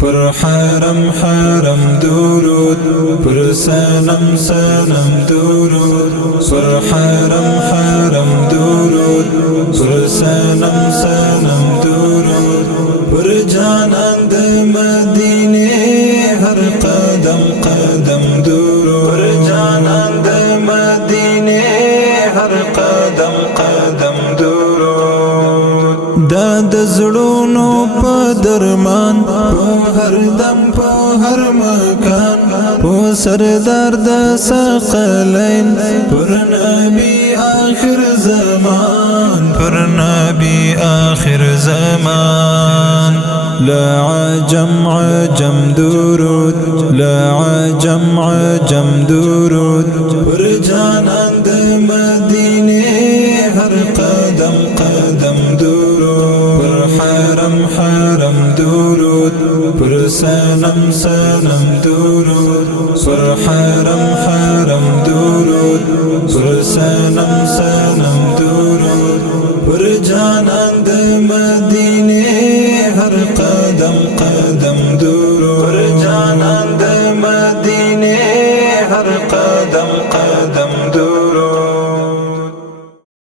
پر حرم حرم درود، پر سنم سنم درود، پر حرم حرم درود، پر سنم سنم درود، پر جانان د مدینه هر قدم قدم درود، پر جانان د مدینه هر قدم قدم درود. دا د زړونو په درمان په هر دم په هر مکان په سردار د ثقلین پر نبی آخر زمان، پر نبی آخر زمان. لا عجم عجم درود، لا عجم عجم درود، پر جانان د مدینه هر قدم قدم درود، پر حرم حرم درود، پر سنم سنم درود، پر حرم حرم